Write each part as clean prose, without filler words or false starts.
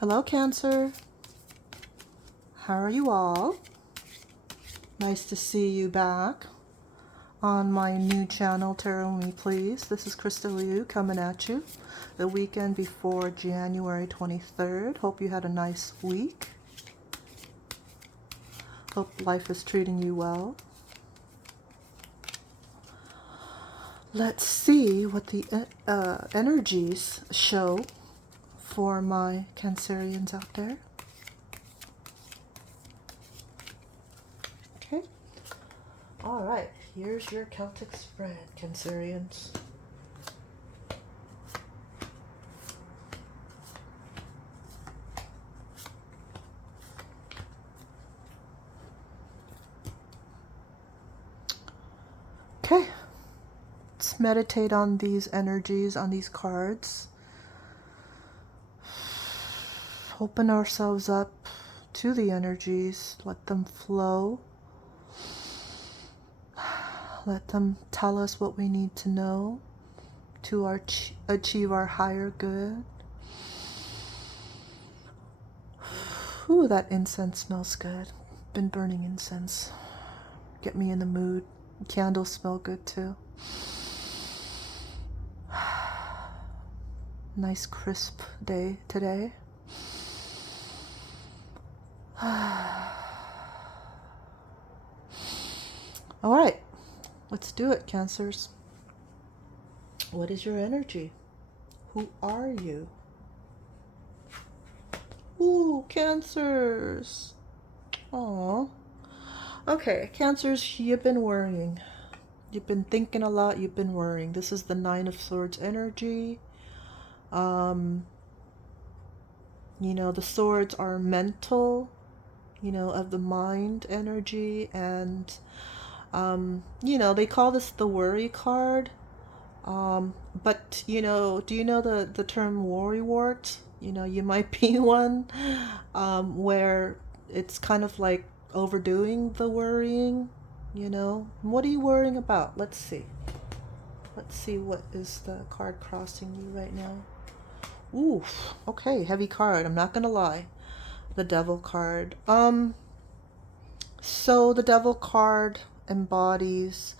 Hello, Cancer. How are you all? Nice to see you back on my new channel, Tarot Me Please. This is Krista Liu coming at you the weekend before January 23rd. Hope you had a nice week. Hope life is treating you well. Let's see what the energies show for my Cancerians out there. Okay. All right. Here's your Celtic spread, Cancerians. Okay. Let's meditate on these energies, on these cards. Open ourselves up to the energies. Let them flow. Let them tell us what we need to know to achieve our higher good. Ooh, that incense smells good. Been burning incense. Get me in the mood. Candles smell good too. Nice crisp day today. All right, let's do it, Cancers. What is your energy? Who are you? Ooh, Cancers. Aww. Okay, Cancers, you've been worrying. You've been thinking a lot. You've been worrying. This is the Nine of Swords energy. You know, the swords are mental, you know, of the mind energy. And, you know, they call this the worry card. But, you know, do you know the term worrywart? You know, you might be one where it's kind of like overdoing the worrying, you know. What are you worrying about? Let's see. Let's see what is the card crossing you right now. Ooh, okay, heavy card. I'm not gonna lie. The Devil card. So the Devil card embodies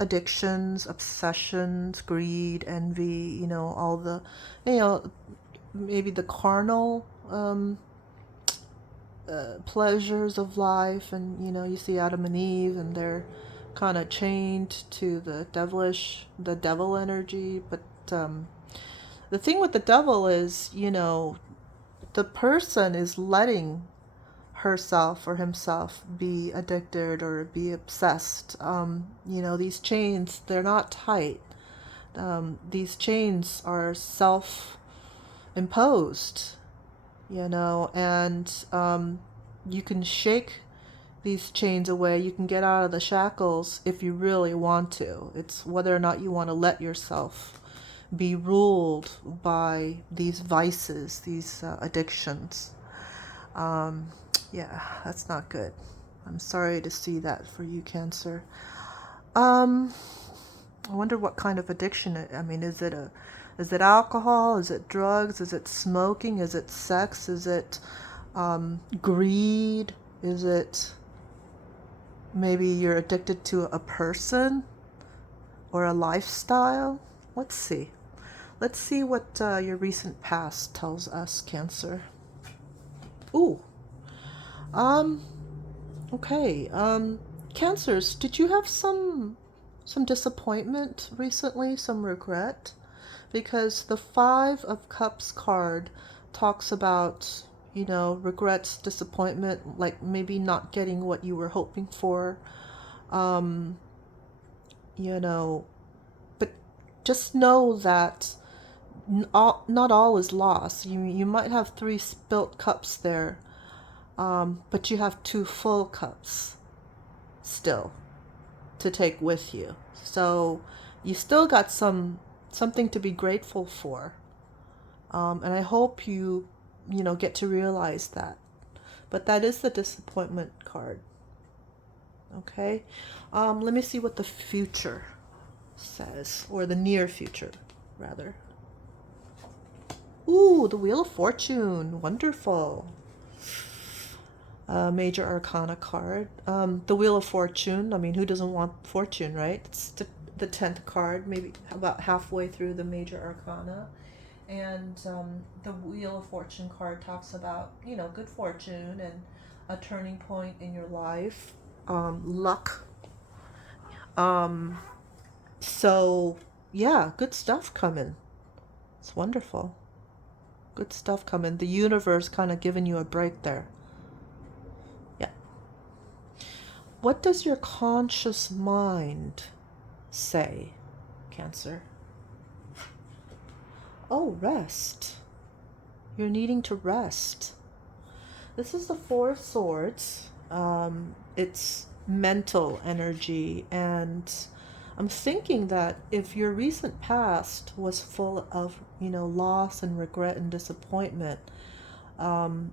addictions, obsessions, greed, envy, you know, all the, you know, maybe the carnal pleasures of life. And, you know, you see Adam and Eve and they're kind of chained to the devil energy. But the thing with the devil is, you know, the person is letting herself or himself be addicted or be obsessed. You know, these chains, they're not tight. These chains are self-imposed, you know, and you can shake these chains away. You can get out of the shackles if you really want to. It's whether or not you want to let yourself be ruled by these vices, these addictions. Yeah, that's not good. I'm sorry to see that for you, Cancer. I wonder what kind of addiction I mean, is it alcohol? Is it drugs? Is it smoking? Is it sex? Is it greed? Is it maybe you're addicted to a person or a lifestyle? Let's see. Let's see what your recent past tells us, Cancer. Ooh. Okay. Cancers, did you have some disappointment recently, some regret? Because the Five of Cups card talks about, you know, regrets, disappointment, like maybe not getting what you were hoping for. You know, but just know that not all is lost. You might have three spilt cups there, but you have two full cups still to take with you. So you still got something to be grateful for. And I hope you know, get to realize that. But that is the disappointment card. Okay. Let me see what the future says, or the near future, rather. Ooh, the Wheel of Fortune. Wonderful. Major Arcana card. The Wheel of Fortune. I mean, who doesn't want fortune, right? It's the 10th card, maybe about halfway through the Major Arcana. And the Wheel of Fortune card talks about, good fortune and a turning point in your life, luck. Um, so, yeah, good stuff coming. It's wonderful. Good stuff coming. The universe kind of giving you a break there. Yeah. What does your conscious mind say, Cancer? Oh, rest. You're needing to rest. This is the Four of Swords. It's mental energy, and I'm thinking that if your recent past was full of, loss and regret and disappointment, um,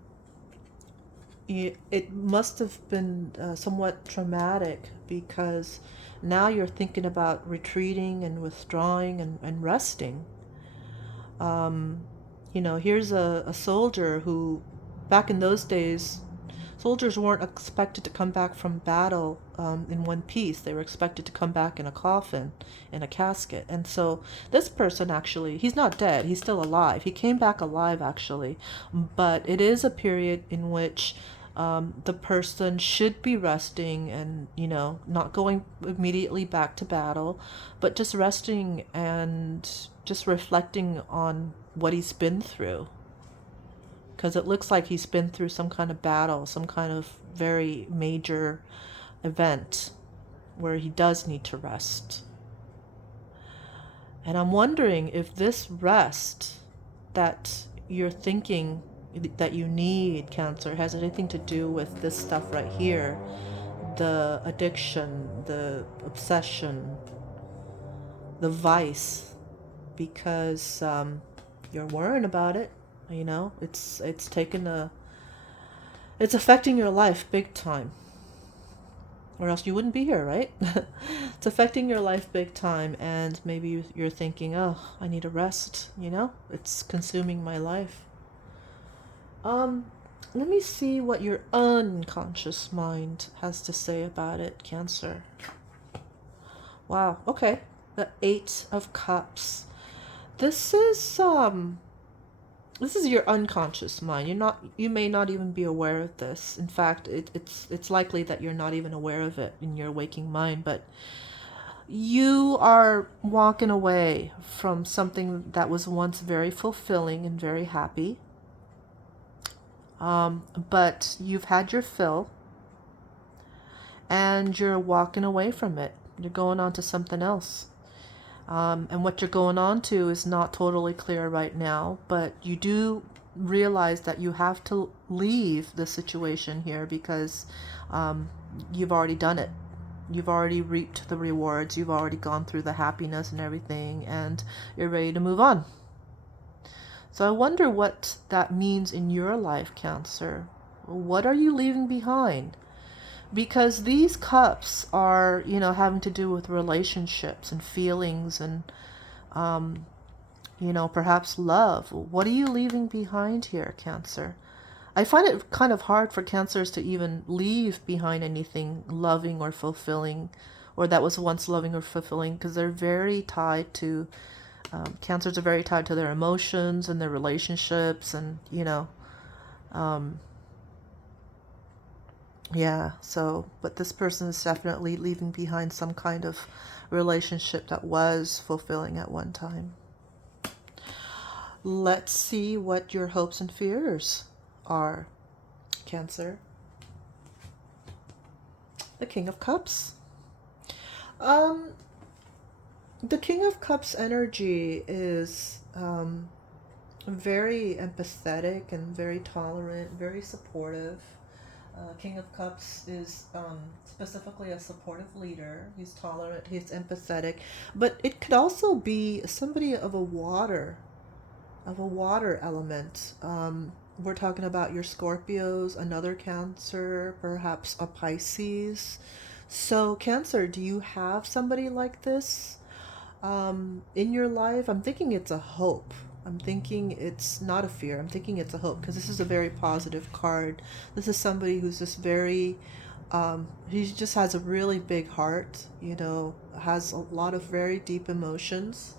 it must have been somewhat traumatic, because now you're thinking about retreating and withdrawing and resting. Um, here's a soldier who, back in those days, soldiers weren't expected to come back from battle in one piece. They were expected to come back in a coffin, in a casket. And so this person, actually, he's not dead. He's still alive. He came back alive, actually. But it is a period in which the person should be resting and, not going immediately back to battle, but just resting and just reflecting on what he's been through, because it looks like he's been through some kind of battle, some kind of very major event where he does need to rest. And I'm wondering if this rest that you're thinking that you need, Cancer, has anything to do with this stuff right here, the addiction, the obsession, the vice, because you're worrying about it. It's taken it's affecting your life big time, or else you wouldn't be here, right? It's affecting your life big time, and maybe you're thinking, oh, I need a rest. It's consuming my life. Let me see what your unconscious mind has to say about it, Cancer. Wow. Okay. The Eight of Cups. This is your unconscious mind. You may not even be aware of this. In fact, it's likely that you're not even aware of it in your waking mind, but you are walking away from something that was once very fulfilling and very happy. But you've had your fill, and you're walking away from it. You're going on to something else. And what you're going on to is not totally clear right now, but you do realize that you have to leave the situation here, because you've already done it. You've already reaped the rewards. You've already gone through the happiness and everything, and you're ready to move on. So I wonder what that means in your life, Cancer. What are you leaving behind? Because these cups are, having to do with relationships and feelings and, perhaps love. What are you leaving behind here, Cancer? I find it kind of hard for Cancers to even leave behind anything loving or fulfilling, or that was once loving or fulfilling, because they're very tied to, Cancers are very tied to their emotions and their relationships, and, yeah, so, but this person is definitely leaving behind some kind of relationship that was fulfilling at one time. Let's see what your hopes and fears are, Cancer. The King of Cups. The King of Cups energy is very empathetic and very tolerant, very supportive. King of Cups is specifically a supportive leader. He's tolerant, he's empathetic, but it could also be somebody of a water element. We're talking about your Scorpios, another Cancer, perhaps a Pisces. So Cancer, do you have somebody like this in your life? I'm thinking it's a hope. I'm thinking it's not a fear. I'm thinking it's a hope because this is a very positive card. This is somebody who's just very, he just has a really big heart, you know, has a lot of very deep emotions.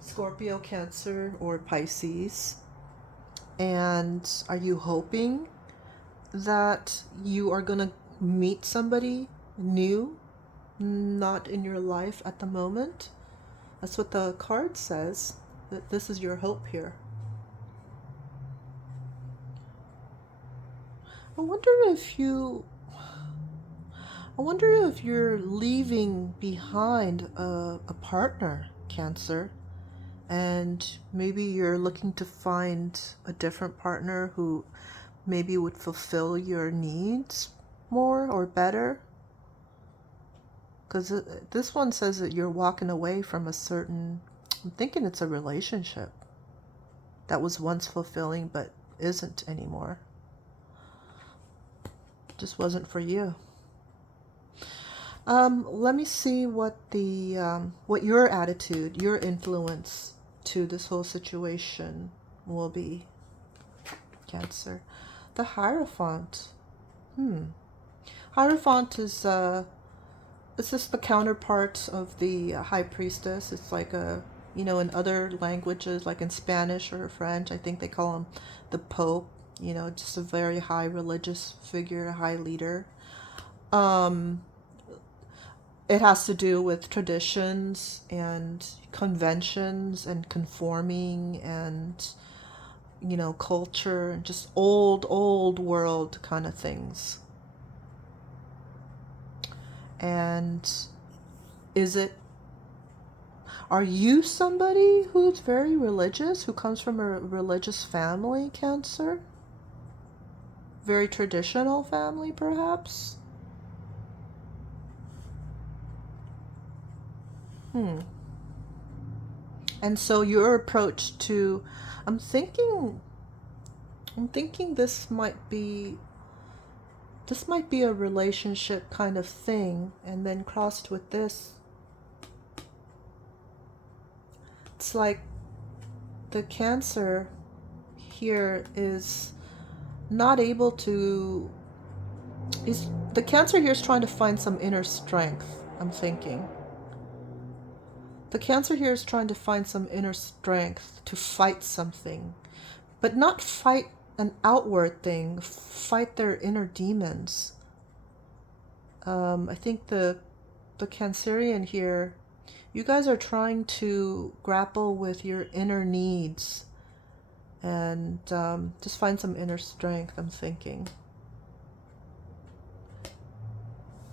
Scorpio, Cancer, or Pisces. And are you hoping that you are going to meet somebody new, not in your life at the moment? That's what the card says, that this is your hope here. I wonder if you I wonder if you're leaving behind a partner, Cancer, and maybe you're looking to find a different partner who maybe would fulfill your needs more or better. Because this one says that you're walking away from a certain, I'm thinking it's a relationship that was once fulfilling but isn't anymore. Just wasn't for you. Let me see what the what your attitude, your influence to this whole situation will be, Cancer. The Hierophant. Hierophant is it's just the counterpart of the High Priestess. It's like a, you know, in other languages, like in Spanish or French, I think they call him the Pope. You know, just a very high religious figure, a high leader. It has to do with traditions and conventions and conforming and, you know, culture and just old world kind of things. And are you somebody who's very religious, who comes from a religious family, Cancer? Very traditional family, perhaps? And so your approach to, I'm thinking this might be a relationship kind of thing, and then crossed with this, it's like the Cancer here is not able to, the Cancer here is trying to find some inner strength, I'm thinking. The Cancer here is trying to find some inner strength to fight something, but not fight an outward thing, fight their inner demons. I think the Cancerian here, you guys are trying to grapple with your inner needs and just find some inner strength, I'm thinking.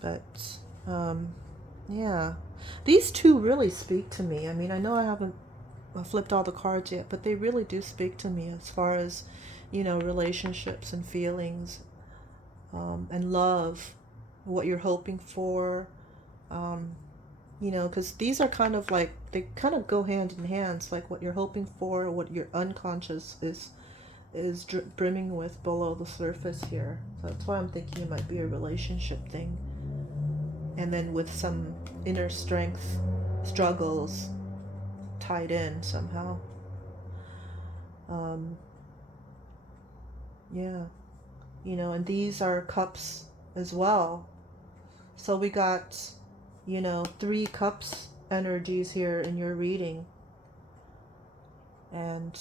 But yeah, these two really speak to me. I mean, I know I haven't flipped all the cards yet, but they really do speak to me as far as, you know, relationships and feelings, and love, what you're hoping for, you know, because these are kind of like, they kind of go hand in hand. It's like what you're hoping for, what your unconscious is brimming with below the surface here. So that's why I'm thinking it might be a relationship thing. And then with some inner strength struggles tied in somehow. Yeah, you know, and these are cups as well. So we got, you know, 3 cups energies here in your reading. And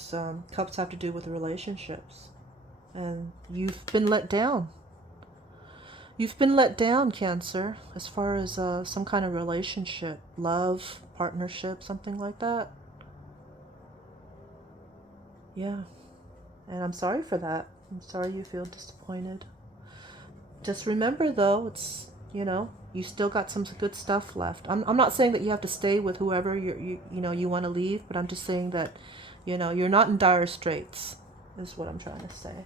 cups have to do with relationships. And you've been let down. You've been let down, Cancer, as far as some kind of relationship, love, partnership, something like that. Yeah. And I'm sorry for that. I'm sorry you feel disappointed. Just remember, though, it's, you know, you still got some good stuff left. I'm not saying that you have to stay with whoever you know you want to leave, but I'm just saying that, you know, you're not in dire straits, is what I'm trying to say.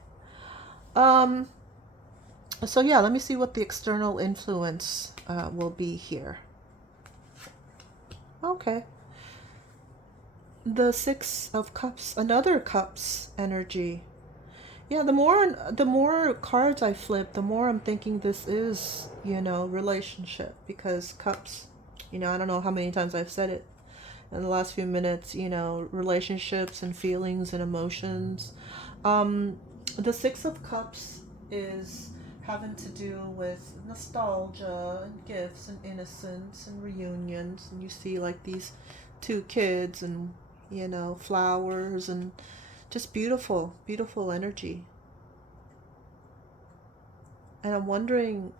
So yeah, let me see what the external influence will be here. Okay. The 6 of Cups, another Cups energy. Yeah, the more cards I flip, the more I'm thinking this is, you know, relationship, because Cups, you know, I don't know how many times I've said it in the last few minutes, relationships and feelings and emotions. Um, the Six of Cups is having to do with nostalgia and gifts and innocence and reunions. And you see like these two kids and, flowers and just beautiful, beautiful energy. And I'm wondering,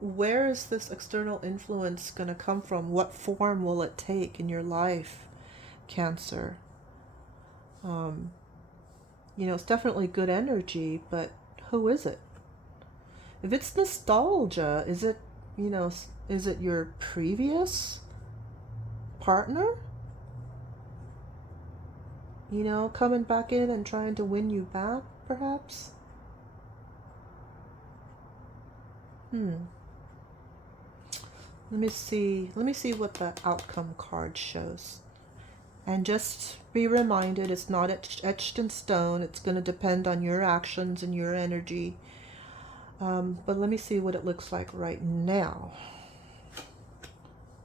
where is this external influence going to come from? What form will it take in your life, Cancer? Um, it's definitely good energy, but who is it? If it's nostalgia, is it your previous partner? Coming back in and trying to win you back, perhaps? Let me see. Let me see what the outcome card shows. And just be reminded, it's not etched in stone. It's going to depend on your actions and your energy. But let me see what it looks like right now.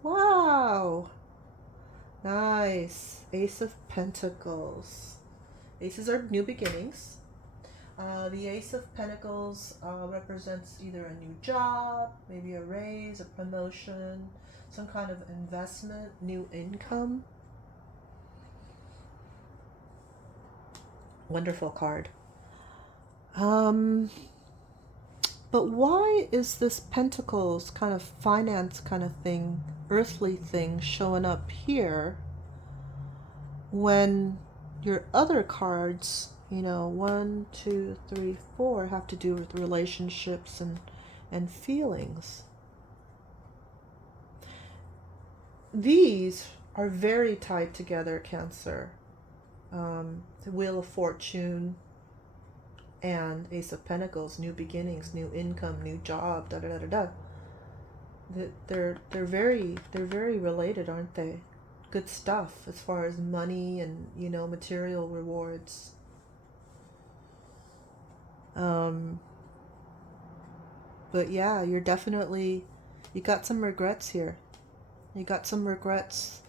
Wow. Nice. Ace of Pentacles. Aces are new beginnings. The Ace of Pentacles represents either a new job, maybe a raise, a promotion, some kind of investment, new income. Wonderful card. But why is this Pentacles kind of finance kind of thing, earthly thing showing up here when your other cards, 1, 2, 3, 4 have to do with relationships and feelings? These are very tied together, Cancer. The Wheel of Fortune and Ace of Pentacles, new beginnings, new income, new job, da da da da da. They're very related, aren't they? Good stuff as far as money and material rewards. But yeah, you got some regrets here. You got some regrets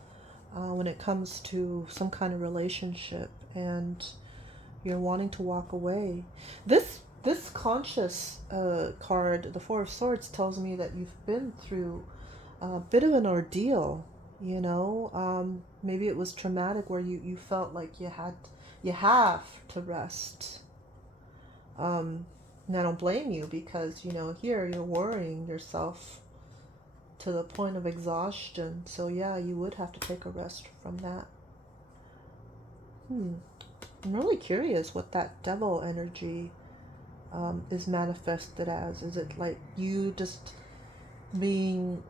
when it comes to some kind of relationship, and you're wanting to walk away. This conscious card, the Four of Swords, tells me that you've been through a bit of an ordeal. Maybe it was traumatic where you felt like you have to rest. And I don't blame you, because here you're worrying yourself to the point of exhaustion. So yeah, you would have to take a rest from that. I'm really curious what that devil energy is manifested as. Is it like you just being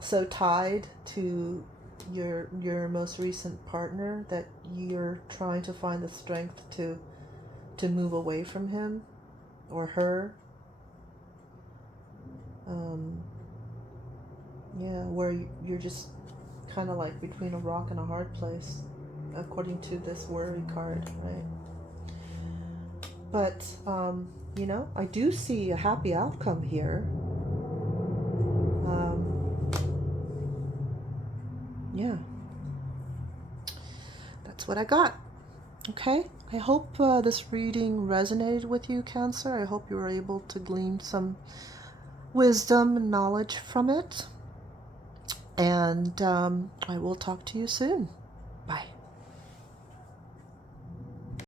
so tied to your most recent partner that you're trying to find the strength to move away from him or her? Yeah, where you're just kind of like between a rock and a hard place, according to this worry card, right? But I do see a happy outcome here. Yeah, that's what I got. Okay, I hope this reading resonated with you, Cancer. I hope you were able to glean some wisdom and knowledge from it. And I will talk to you soon. Bye.